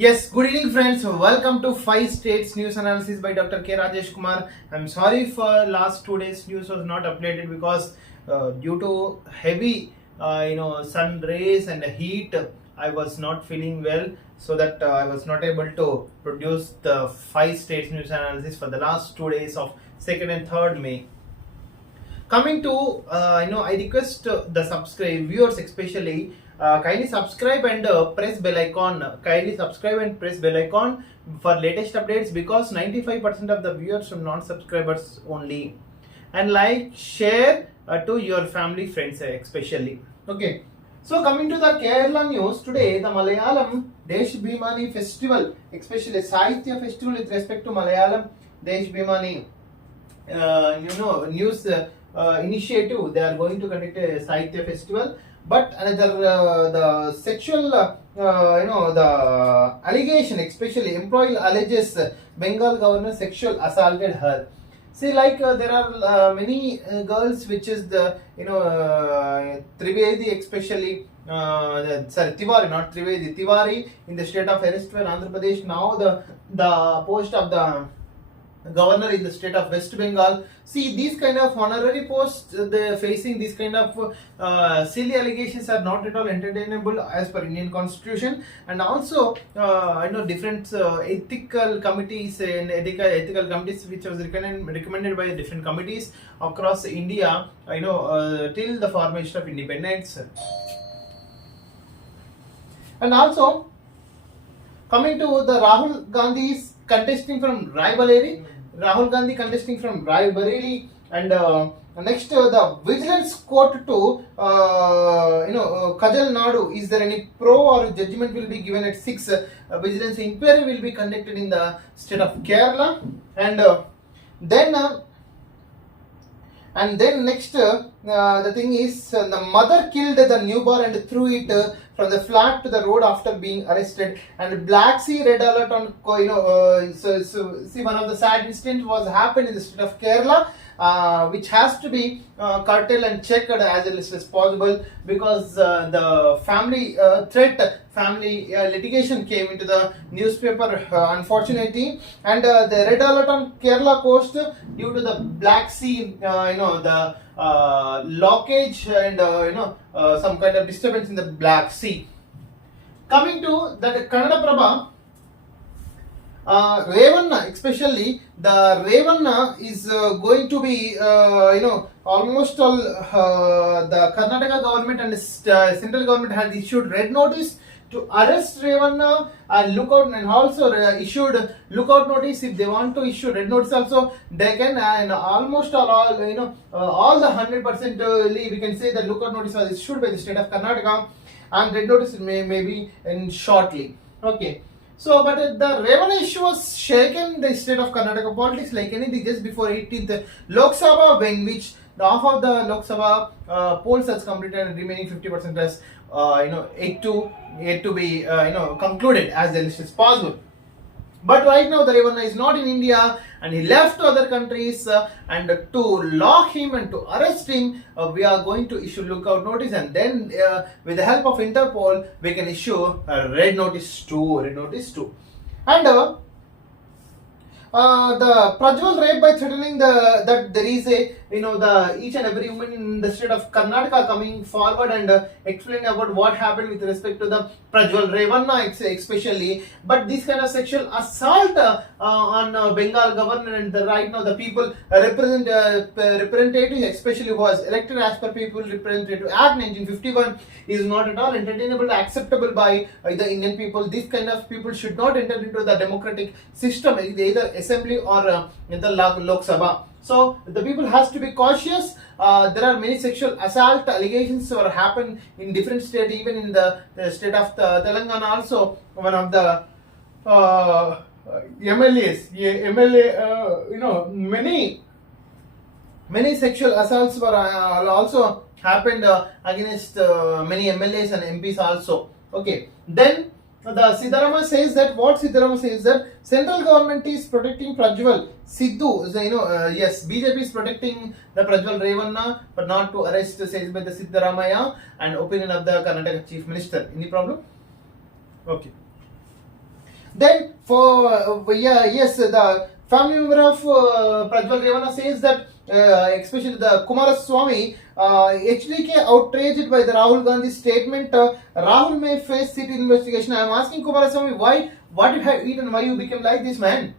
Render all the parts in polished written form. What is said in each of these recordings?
Yes, good evening, friends. Welcome to 5 States News Analysis by Dr. K. Rajesh Kumar. I'm sorry for last 2 days news was not updated because due to heavy, sun rays and heat, I was not feeling well, so that I was not able to produce the 5 States News Analysis for the last 2 days of 2nd and 3rd May. Coming to I request the subscribe viewers especially, kindly subscribe and press bell icon. Kindly subscribe and press bell icon for latest updates, because 95% of the viewers are non-subscribers only. And like, share to your family friends especially. Okay. So coming to the Kerala news today, the Malayalam Desh Bhimani festival, especially Sahitya festival with respect to Malayalam Desh Bhimani, news initiative. They are going to conduct a Sahitya festival. But another the sexual the allegation, especially employee alleges Bengal governor sexual assaulted her. See, like there are many girls, which is the Trivedi, especially Tiwari, not Trivedi, Tiwari in the state of Erestwhile Andhra Pradesh. Now the post of the governor in the state of West Bengal. See, these kind of honorary posts, they facing these kind of silly allegations are not at all entertainable as per Indian constitution. And also different ethical committees and ethical committees which was recommended by different committees across India, till the formation of independence. And also coming to the Rahul Gandhi's contesting from Raebareli. Rahul Gandhi contesting from Raebareli. And next the vigilance court to Kajal Nadu. Is there any pro or judgment will be given at 6? Vigilance inquiry will be conducted in the state of Kerala. And then next the thing is, the mother killed the newborn and threw it from the flat to the road after being arrested. And Black Sea red alert on see, one of the sad incidents was happened in the state of Kerala, which has to be curtailed and checked as early as possible, because the family litigation came into the newspaper, unfortunately. And the red alert on Kerala coast due to the Black Sea, the blockage and some kind of disturbance in the Black Sea. Coming to the Kannada Prabha, Revanna, especially the Revanna is going to be almost all the Karnataka government and central government has issued red notice to arrest Revanna and lookout, and also issued lookout notice. If they want to issue red notice also, they can. And almost all all the 100% we can say that lookout notice was issued by the state of Karnataka, and red notice may be in shortly. Okay. So, but the Revanna issue was shaken the state of Karnataka politics like anything just before 18th Lok Sabha, when which half of the Lok Sabha polls has completed and remaining 50% has yet to be concluded as early as possible. But right now the Revanna is not in India, and he left to other countries, and to lock him and to arrest him, we are going to issue lookout notice, and then with the help of Interpol we can issue a red notice too. And the Prajwal rape by threatening that there is a the each and every woman in the state of Karnataka coming forward and explaining about what happened with respect to the Prajwal Revanna especially. But this kind of sexual assault on Bengal governor, and right now the people representative, especially who was elected as per People Representative Act 1951, is not at all entertainable, acceptable by the Indian people. This kind of people should not enter into the democratic system, either assembly or in the Lok Sabha. So the people has to be cautious. There are many sexual assault allegations or happen in different states, even in the state of Telangana also. One of the many sexual assaults were also happened against many MLAs and MPs also. Okay, then the Siddharama says that central government is protecting Prajwal. Sidhu, yes, BJP is protecting the Prajwal Revanna, but not to arrest, says by the Siddaramaya, and opinion of the Karnataka Chief Minister. Any problem? Okay. Then for yes, the family member of Prajwal Revana says that especially the Kumaraswamy HDK outraged by the Rahul Gandhi statement. Rahul may face city investigation. I am asking Kumaraswamy why, what you have eaten, why you became like this man.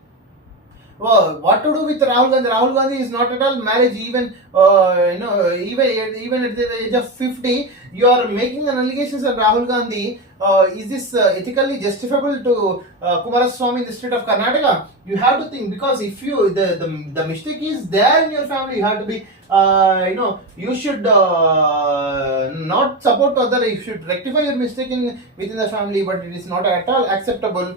Well, what to do with Rahul Gandhi? Rahul Gandhi is not at all marriage. Even even at the age of 50, you are making an allegations of Rahul Gandhi. Is this ethically justifiable to Kumaraswamy in the state of Karnataka? You have to think, because if you the mistake is there in your family, you have to be you should not support other. You should rectify your mistake within the family, but it is not at all acceptable.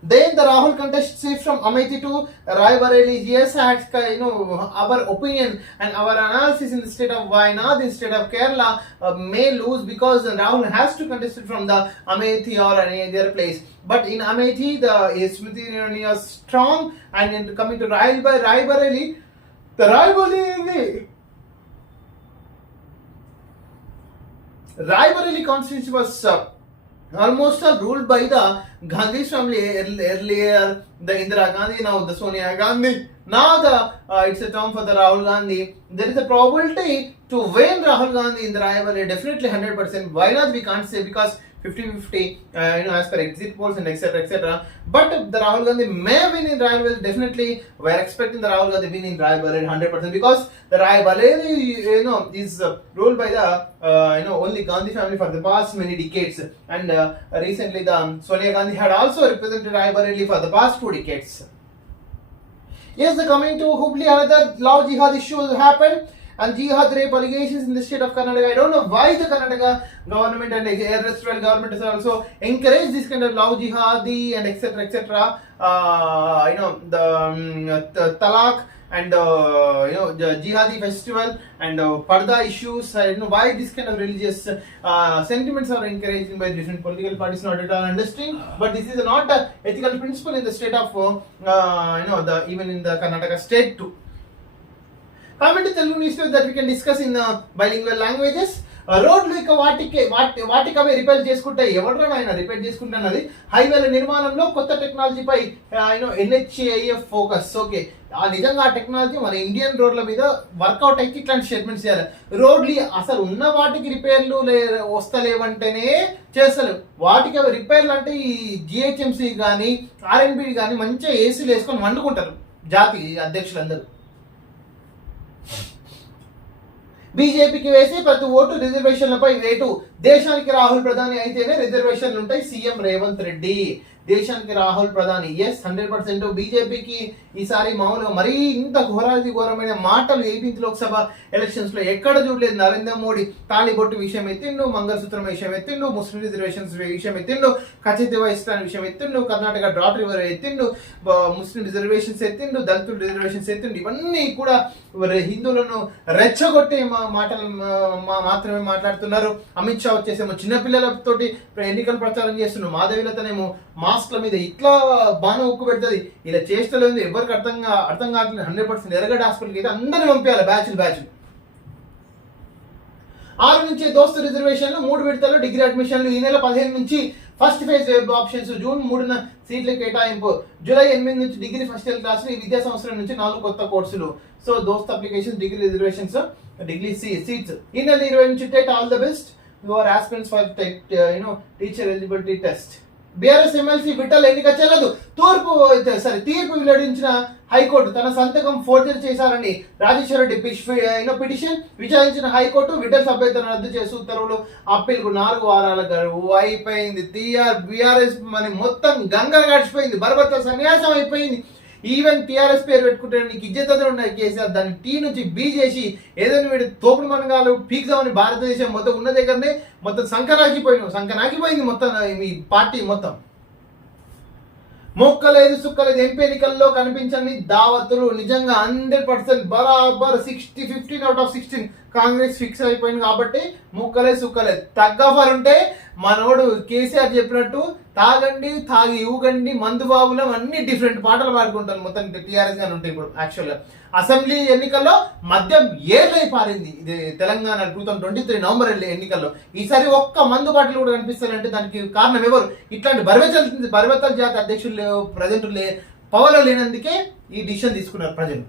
Then the Rahul contest shift from Amethi to Raebareli. Yes, our opinion and our analysis in the state of Wayanad, in the state of Kerala, may lose because Rahul has to contest it from the Amethi or any other place. But in Amethi, the Smriti Irani is strong, and in coming to Raebareli, the Raebareli constituency was almost all ruled by the Gandhi family earlier, the Indira Gandhi, now the Sonia Gandhi. Now it's a term for the Rahul Gandhi. There is a probability to win Rahul Gandhi in the Raebareli, definitely 100%. Why not? We can't say, because 50-50, as per exit polls and etc. But the Rahul Gandhi may win in Raebareli. Definitely, we are expecting the Rahul Gandhi win in Raebareli 100%, because the Raebareli, is ruled by the only Gandhi family for the past many decades, and recently the Sonia Gandhi had also represented Raebareli for the past 2 decades. Yes, the coming to Hubli, another law jihad issue happened. And jihad rape allegations in the state of Karnataka. I don't know why the Karnataka government and erstwhile government has also encouraged this kind of love jihadi and etc. The talak and the jihadi festival and parda issues. I don't know why this kind of religious sentiments are encouraged by different political parties. Not at all understanding, but this is not an ethical principle in the state of even in the Karnataka state too. Coming to Telugu newspaper that we can discuss in bilingual languages. రోడ్లు ఇక వాటికవే రిపేర్ చేసుకుంటే ఎవడరా ఆయన రిపేర్ చేసుకుంటున్నది. హైవేల నిర్మాణంలో కొత్త టెక్నాలజీపై NHAIF ఫోకస్. ఓకే, నిజంగా ఆ టెక్నాలజీ మన ఇండియన్ రోడ్ల మీద వర్కౌట్ అయితే ఇట్లాంటి స్టేట్మెంట్స్ చేయాలి. రోడ్లు అసలు ఉన్న వాటికి రిపేర్లు వస్తలేవంటేనే చేస్తారు. వాటికి అవి రిపేర్లు అంటే ఈ GHMC కానీ RNB కానీ మంచిగా ఏసీలు వేసుకొని వండుకుంటారు జాతి అధ్యక్షులందరూ. బీజేపీకి వేసి ప్రతి ఓటు రిజర్వేషన్లపై వేటు. దేశానికి రాహుల్ ప్రధాని అయితేనే రిజర్వేషన్లు ఉంటాయి, సీఎం రేవంత్ రెడ్డి. దేశానికి రాహుల్ ప్రధాని, ఎస్ 100%. బీజేపీకి ఈసారి మామూలుగా మరీ ఇంత ఘోరమైన మాటలు ఏపీ లోక్సభ ఎలక్షన్స్ లో ఎక్కడ చూడలేదు. నరేంద్ర మోడీ తాళిబొట్టు విషయం ఎత్తిండు, మంగళసూత్రం విషయం ఎత్తిండు, ముస్లిం రిజర్వేషన్స్ విషయం ఎత్తిండు, ఖచ్చిత వహిస్తాన్ విషయం ఎత్తిండు, కర్ణాటక డ్రాట్ రివర్ ఎత్తిండు, ముస్లిం రిజర్వేషన్స్ ఎత్తిండు, దళితుల రిజర్వేషన్స్ ఎత్తిండు. ఇవన్నీ కూడా హిందువులను రెచ్చగొట్టే మాటలు మాత్రమే మాట్లాడుతున్నారు. అమిత్ షా వచ్చేసేమో చిన్నపిల్లలతోటి ఎన్నికల ప్రచారం చేస్తున్నారు. మాధవీలతనేమో మాస్క్ల మీద ఇట్లా బాణం ఉక్కు పెడుతుంది. ఇలా చేస్తలేదు, ఎవరికి అర్థం కావట్లేదు. 100% ఎరగడ్డ హాస్పిటల్కి అయితే అందరినీ పంపించాలి బ్యాచ్లు. 6 నుంచి దోస్తు రిజర్వేషన్లు, 3 విడతల్లో డిగ్రీ అడ్మిషన్లు. ఈ నెల 15 నుంచి first phase web options. June 3న సీట్ల కేటాయింపు. జూలై 8 నుంచి డిగ్రీ ఫస్ట్ ఇయర్ క్లాసులు. ఈ విద్యా సంవత్సరం నుంచి 4 కొత్త కోర్సులు. So DOST applications, degree reservations, degree seats. ఈ నెల 20 నుంచి TET. All the best your aspirants for teacher eligibility test. BRS MLC Vithal ఎన్నిక చెల్లదు. తీర్పు వెల్లడించిన హైకోర్టు. తన సంతకం ఫోర్జరీ చేశారని రాజేశ్వర రెడ్డి పిటిషన్ విచారించిన హైకోర్టు విఠల్ సభ్యతను రద్దు చేసి ఉత్తర్వులు. అప్పీల్కు 4 వారాల గడువు అయిపోయింది. బీఆర్ఎస్ మరి మొత్తం గంగ గడిచిపోయింది, బర్బత్త సన్యాసం అయిపోయింది. ఈవెన్ టీఆర్ఎస్ పేరు పెట్టుకుంటే నీకు ఇజ్జత్ ఉన్నాయి కేసీఆర్, దాన్ని టీ నుంచి బీ చేసి ఏదైనా వీడు తోపుడు మనగాలు పీక్దామని భారతదేశం మొత్తం ఉన్న దగ్గరనే మొత్తం సంకనాగిపోయింది మొత్తం ఈ పార్టీ మొత్తం. మొక్కలేదు సుక్కలేదు. ఎంపీ ఎన్నికల్లో కనిపించని దావతులు. నిజంగా 100% బరాబర్ 15 out of 16 కాంగ్రెస్ ఫిక్స్ అయిపోయింది కాబట్టి ముక్కలే సుక్కలే. తగ్గఫర్ ఉంటే మనోడు కేసీఆర్ చెప్పినట్టు తాగండి, తాగి ఊగండి, మందు బాబులం అన్ని డిఫరెంట్ పాటలు పాడుకుంటారు మొత్తం టీఆర్ఎస్ గాని ఉంటాయి. ఇప్పుడు యాక్చువల్గా అసెంబ్లీ ఎన్నికల్లో మద్యం ఏర్లై పారింది ఇది తెలంగాణ 2023 నవంబర్ ఎన్నికల్లో. ఈసారి ఒక్క మందు బాటలు కూడా కనిపిస్తారంటే దానికి కారణం ఎవరు? ఇట్లాంటి బర్వెతల జాతి అధ్యక్షులు ప్రజెంట్ పవర్లో లేనందుకే ఈ డిసిషన్ తీసుకున్నారు ప్రజలు.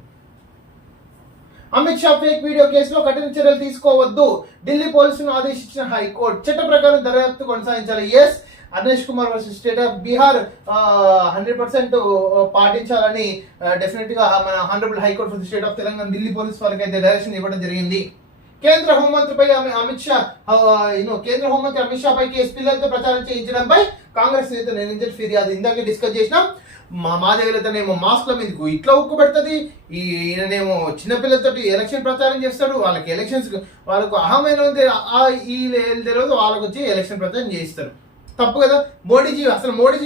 అమిత్ షా ఫేక్ వీడియో కేసులో కఠిన చర్యలు తీసుకోవద్దు, ఢిల్లీ పోలీసులను ఆదేశించిన హైకోర్టు. చట్ట ప్రకారం దర్యాప్తు కొనసాగించాలి. Yes, Anish Kumar versus state of Bihar 100% పాటించాలని డెఫినెట్ గా మన honourable high court for the state of Telangana Delhi police వారికి అయితే డైరెక్షన్ ఇవ్వడం జరిగింది. కేంద్ర హోంమంత్రిపై అమిత్ షా కేంద్ర హోంమంత్రి అమిత్ షా పై కేసు పిల్లలతో ప్రచారం చేయించడంపై కాంగ్రెస్ నేత నిరంజన్ ఫిర్యాదు. ఇందాకే డిస్కస్ చేసినాం. మాదేవులతోనేమో మాస్క్ల మీదకు ఇట్లా ఉక్కు పెడుతుంది, ఈయననేమో చిన్నపిల్లలతో ఎలక్షన్ ప్రచారం చేస్తాడు. వాళ్ళకి ఎలక్షన్స్ వాళ్ళకు అహమైన తెలియదు, వాళ్ళకి వచ్చి ఎలక్షన్ ప్రచారం చేయిస్తారు. తప్పు కదా. మోడీజీ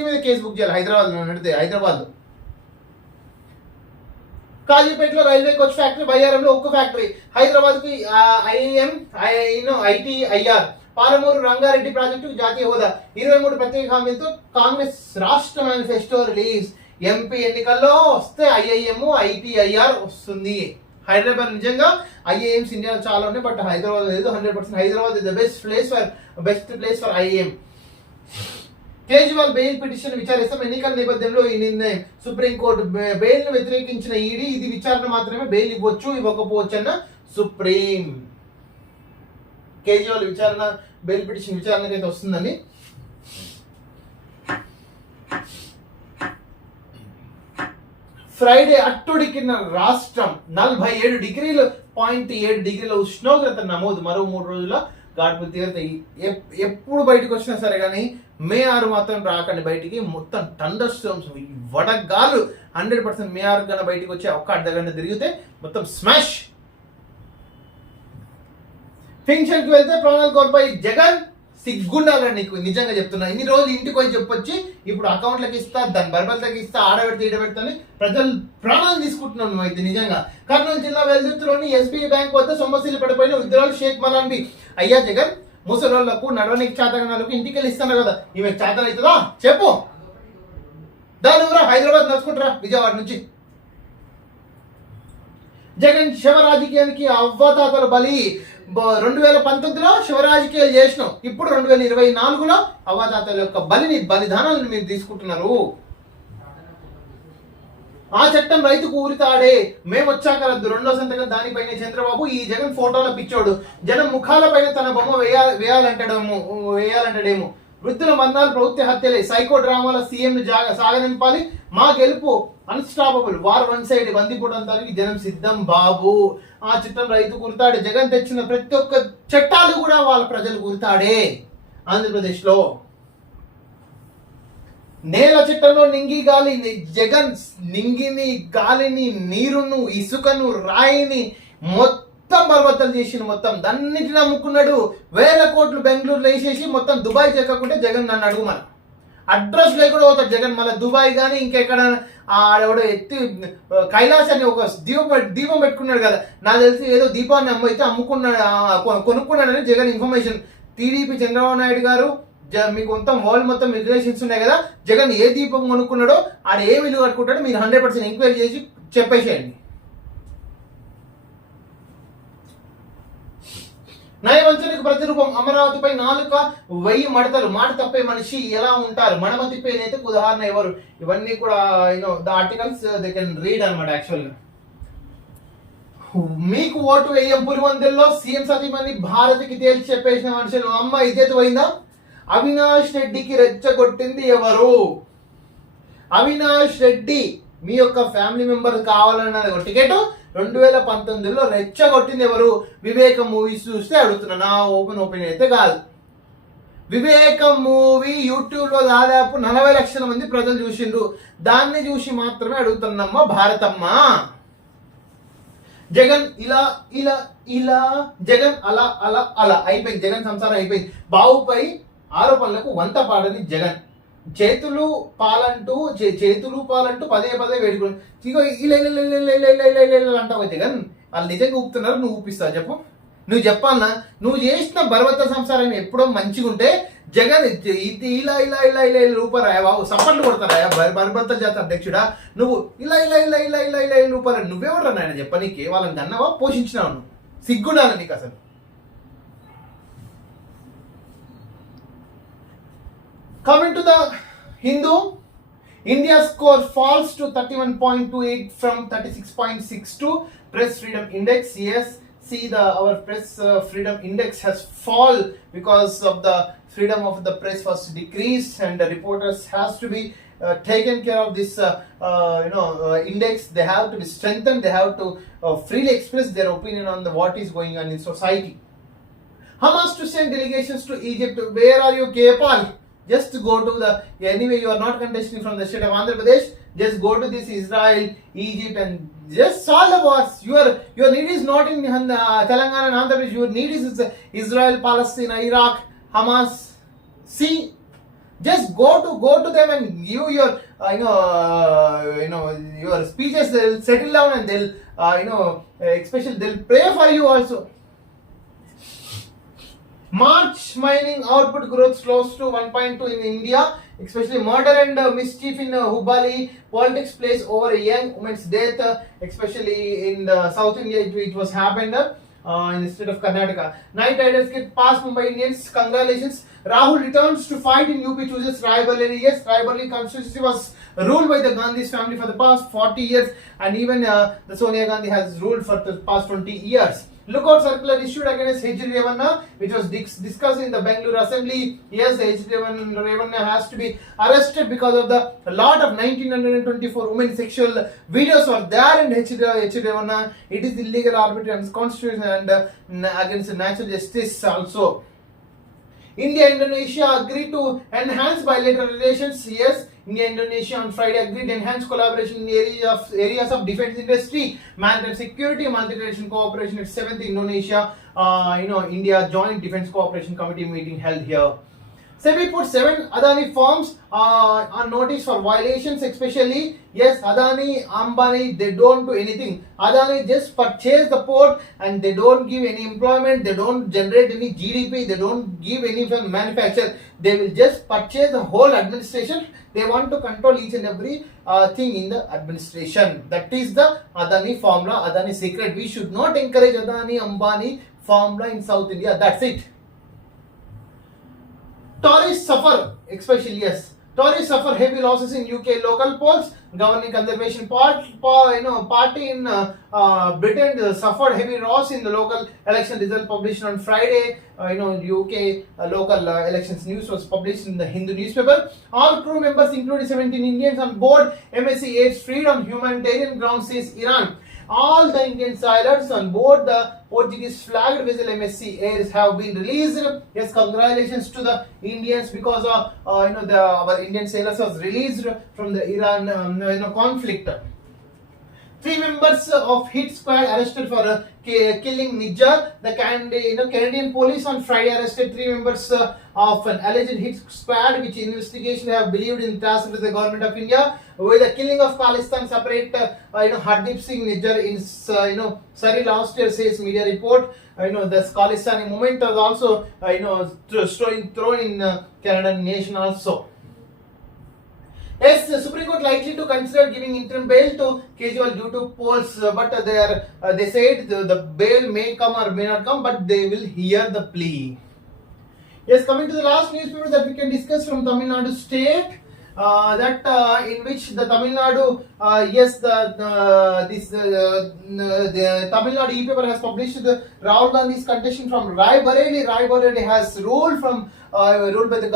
మీద కేసు బుక్ చేయాలి హైదరాబాద్ లో. కాజీపేటలో రైల్వే కోచ్ ఫ్యాక్టరీ, బయ్యారంలో ఉక్కు ఫ్యాక్టరీ, హైదరాబాద్ కి ఐటీఐఆర్, పాలమూరు రంగారెడ్డి ప్రాజెక్టుకు జాతీయ హోదా, 23 ప్రత్యేక హామీలతో కాంగ్రెస్ రాష్ట్ర మేనిఫెస్టో రిలీజ్. ఎంపీ ఎన్నికల్లో వస్తే ఐఐఎం, ఐటీఐఆర్ వస్తుంది. హైదరాబాద్ నిజంగా ఐఐఎంస్ ఇండియాలో చాలా ఉన్నాయి, బట్ హైదరాబాద్ లేదు. 100% Hyderabad is the best place for IIM. Kejriwal bail petition విచారిస్తాం. ఎన్నికల నేపథ్యంలో ఈ నిర్ణయం. సుప్రీంకోర్టు బెయిల్ ను వ్యతిరేకించిన ఈడీ ఇది విచారణ మాత్రమే, బెయిల్ ఇవ్వకపోవచ్చు అన్న సుప్రీం. కేజ్రీవాల్ విచారణ బెయిల్ పిటిషన్ విచారణకి అయితే వస్తుందని. ఫ్రైడే అట్టుడికిన రాష్ట్రం 47.7 ఉష్ణోగ్రత నమోదు. మరో 3 రోజుల ఘాటు తీవ్రత. ఎప్పుడు బయటకు వచ్చినా సరే కానీ మే 6 మాత్రం రాకండి బయటికి. మొత్తం థండర్ స్టార్మ్స్, వడగాలు 100%. మే 6 కన్నా బయటికి వచ్చే ఒక్క అర్ధగంట తిరిగితే మొత్తం స్మాష్. ఫంక్షన్ కి వెళ్తే ప్రాణాలు కోల్పోయి జగన్. సిగ్గుండాలని నీకు నిజంగా చెప్తున్నా. ఇన్ని రోజులు ఇంటికి పోయి చెప్పొచ్చి ఇప్పుడు అకౌంట్లకి ఇస్తా, దాని బర్బర్లకి ఇస్తా, ఆడబెడితే ఈడబెడతాని ప్రజలు ప్రాణాలు తీసుకుంటున్నావు నువ్వు అయితే నిజంగా. కర్నూలు జిల్లా వెల్దుర్తిలోని ఎస్బీఐ బ్యాంక్ వద్ద సొమ్మసిల్లు పడిపోయిన ఉద్యోగులు షేక్ మలాన్బి. అయ్యా జగన్, ముసలోళ్లకు నడవనికి చేతగనాలకు ఇంటికి వెళ్ళి ఇస్తాను కదా, ఈమె చేతన అవుతుందా చెప్పు. దాని ఊరా హైదరాబాద్ నడుచుకుంటారా విజయవాడ నుంచి. జగన్ శవ రాజకీయానికి అవ్వతాతల బలి. 2019లో శివ రాజకీయాలు చేసినాం, ఇప్పుడు 2024లో అవ్వతాతల యొక్క బలిదానాలను మీరు తీసుకుంటున్నారు. ఆ చట్టం రైతుకు ఊరితాడే, మేము వచ్చాక రద్దు. 2వ సంతకం దానిపైన చంద్రబాబు. ఈ జగన్ ఫోటోల పిచ్చోడు. జనం ముఖాల పైన తన బొమ్మ వేయాలంటాడేమో. వృద్ధుల మరణాలు ప్రభుత్వ హత్యలే. సైకో డ్రామాల సీఎం సాగనింపాలి. మా గెలుపు అన్స్టాపబుల్. War one side. బందిపోవడానికి జనం సిద్ధం బాబు. ఆ చట్టం రైతు గుర్తాడే. జగన్ తెచ్చిన ప్రతి ఒక్క చట్టాలు కూడా వాళ్ళ ప్రజలు గుర్తాడే. ఆంధ్రప్రదేశ్ లో నేల చట్టంలో నింగి గాలి. జగన్ నింగిని, గాలిని, నీరును, ఇసుకను, రాయిని మొత్తం బలవత్తలు చేసిన. మొత్తం దాన్నిటిని అమ్ముకున్నాడు. 1000 కోట్లు బెంగళూరులో వేసేసి మొత్తం దుబాయ్ చెక్కకుంటే జగన్ నన్ను అడుగు. మన అడ్రస్ లేకుండా పోతాడు జగన్. మళ్ళీ దుబాయ్ కానీ ఇంకెక్కడ ఆడెవడో ఎత్తి కైలాస్ అని ఒక దీపం పెట్టుకున్నాడు కదా, నాకు తెలిసి ఏదో దీపాన్ని అయితే కొనుక్కున్నాడని జగన్ ఇన్ఫర్మేషన్. టీడీపీ చంద్రబాబు నాయుడు గారు మీకు మొత్తం వరల్డ్ మొత్తం రెగ్యులేషన్స్ ఉన్నాయి కదా, జగన్ ఏ దీపం కొనుక్కున్నాడో ఆడ ఏ విలువ కట్టుకుంటాడో మీరు 100% ఎంక్వైరీ చేసి చెప్పేసేయండి. నయవంచనకు ప్రతిరూపం. అమరావతిపై 4,000 మడతలు. మాట తప్పే మనిషి ఎలా ఉంటారు? మడమ తిప్పే నేతకు ఉదాహరణ ఎవరు? ఇవన్నీ కూడా the articles they can read అనమాట. యాక్చువల్గా మీకు ఓటు వేయం పులివందెల్లో సీఎం సతీమణి భారతికి తేల్చి చెప్పేసిన మనుషులు. అమ్మ ఇదేది పోయిందా? అవినాష్ రెడ్డికి రెచ్చగొట్టింది ఎవరు? అవినాష్ రెడ్డి మీ యొక్క ఫ్యామిలీ మెంబర్ కావాలన్నది ఒక టికెట్ 2019లో రెచ్చగొట్టింది ఎవరు? వివేకం మూవీస్ చూస్తే అడుగుతున్నా. నా ఓపెన్ అయితే కాదు. వివేకం మూవీ యూట్యూబ్ లో దాదాపు 40 లక్షల మంది ప్రజలు చూసిండ్రు. దాన్ని చూసి మాత్రమే అడుగుతున్నమ్మ భారతమ్మ. జగన్ ఇలా ఇలా ఇలా, జగన్ అలా అలా అలా అయిపోయింది. జగన్ సంసారం అయిపోయింది. బావుపై ఆరోపణలకు వంత పాడని జగన్. చేతులు పాలంటూ పదే వేడుకుని ఇగో ఇలా అంటావు జగన్. వాళ్ళు నిజంగా ఊపుతున్నారు, నువ్వు ఊపిస్తావు చెప్పు. నువ్వు చెప్పాలన్నా, నువ్వు చేసిన బలవత్త సంసారాన్ని ఎప్పుడో మంచిగా ఉంటే జగన్ ఇలా ఇలా ఇలా ఇలా రూపారా బాబు సప్పట్లు కొడతారా బలవత్త జాత అధ్యక్షుడా, నువ్వు ఇలా ఇలా ఇలా ఇలా ఇలా ఇలా రూపారా, నువ్వెవరా నాయన చెప్పనీకి? వాళ్ళని కన్నావా పోషించినావు? నువ్వు సిగ్గుండాలి నీకు అసలు. Coming to the Hindu, India's score falls to 31.28 from 36.62. Press freedom index, yes, see our press freedom index has fall because of the freedom of the press was decreased, and the reporters has to be taken care of this index. They have to be strengthened. They have to freely express their opinion on what is going on in society. Hamas to send delegations to Egypt. Where are you, Kepal? Just go to anyway you are not contesting from the state of Andhra Pradesh, just go to this Israel, Egypt, and just solve the wars. Your need is not in Telangana and Andhra Pradesh. Your need is Israel, Palestine, Iraq, Hamas. See, just go to them and give your your speeches. They'll settle down and they'll especially they'll pray for you also. March mining output growth slows to 1.2 in India, especially murder and mischief in Hubballi. Politics plays over a young woman's death, especially in South India. It was happened in the state of Karnataka. Night Riders get past Mumbai Indians. Congratulations. Rahul returns to fight in UP, chooses Raebareli. Yes, Raebareli constituency was ruled by the Gandhi's family for the past 40 years, and even the Sonia Gandhi has ruled for the past 20 years. Lookout circular issued against H. Revanna, which was discussed in the Bangalore Assembly. Yes, H. Revanna has to be arrested because of the lot of 1924 women sexual videos are there in H. Revanna. It is illegal, arbitrary, and unconstitutional, and against natural justice also. India-Indonesia agreed to enhance bilateral relations. Yes, India-Indonesia on Friday agreed to enhance collaboration in areas of defense industry, maritime security, multilateral cooperation at 7th Indonesia India Joint Defense Cooperation Committee meeting held here. SEBI put 7 Adani firms on notice for violations, especially, yes, Adani, Ambani, they don't do anything. Adani just purchase the port and they don't give any employment, they don't generate any GDP, they don't give any manufacture. They will just purchase the whole administration. They want to control each and every thing in the administration. That is the Adani formula, Adani secret. We should not encourage Adani, Ambani formula in South India. That's it. Tories suffer, especially, yes, Tories suffer heavy losses in UK local polls. Governing Conservation Party in Britain suffered heavy loss in the local election result published on Friday. UK local elections news was published in the Hindu newspaper. All crew members, including 17 Indians on board MSC Air's freed on humanitarian grounds, says Iran. All the Indian sailors on board the Portuguese flagged vessel MSC Aires have been released. Yes, congratulations to the Indians because our Indian sailors was released from the Iran conflict. 3 members of hit squad arrested for killing Nijjar. The Canadian police on Friday arrested 3 members of an alleged hit squad, which investigation have believed in task with the government of India with the killing of Khalistan separate Hardeep Singh Nijjar in Surrey last year, says media report. The Khalistani movement was also thrown in Canadian nation also. Yes, the Supreme Court likely to consider giving interim bail to Kejriwal due to polls, but they said the bail may come or may not come, but they will hear the plea. Yes, coming to the last newspaper that we can discuss from Tamil Nadu state, in which the Tamil Nadu, the Tamil Nadu e-paper has published the Rahul Gandhi's contesting from Raebareli. Raebareli has ruled by the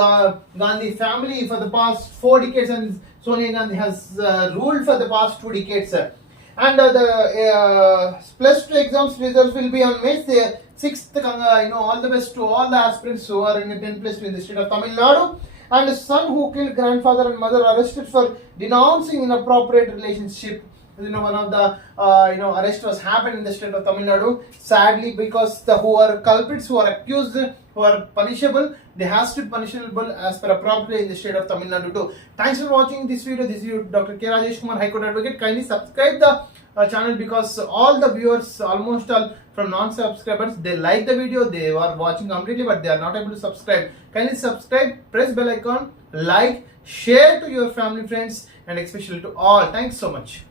Gandhi family for the past 4 decades, and Sonia Gandhi has ruled for the past 2 decades. And the plus 2 exams results will be on May 6th. All the best to all the aspirants who are in the 10th place in the state of Tamil Nadu. And son who killed grandfather and mother arrested for denouncing inappropriate relationship. one of the arrest was happened in the state of Tamil Nadu. Sadly, because who are culprits, who are accused, who are punishable, they has to be punishable as per appropriate in the state of Tamil Nadu too. Thanks for watching this video. This is you, Dr. K. Rajesh Kumar, High Court Advocate. Kindly subscribe the channel, because all the viewers, almost all from non-subscribers, they like the video, they are watching completely, but they are not able to subscribe. Kindly subscribe, press bell icon, like, share to your family, friends, and especially to all. Thanks so much.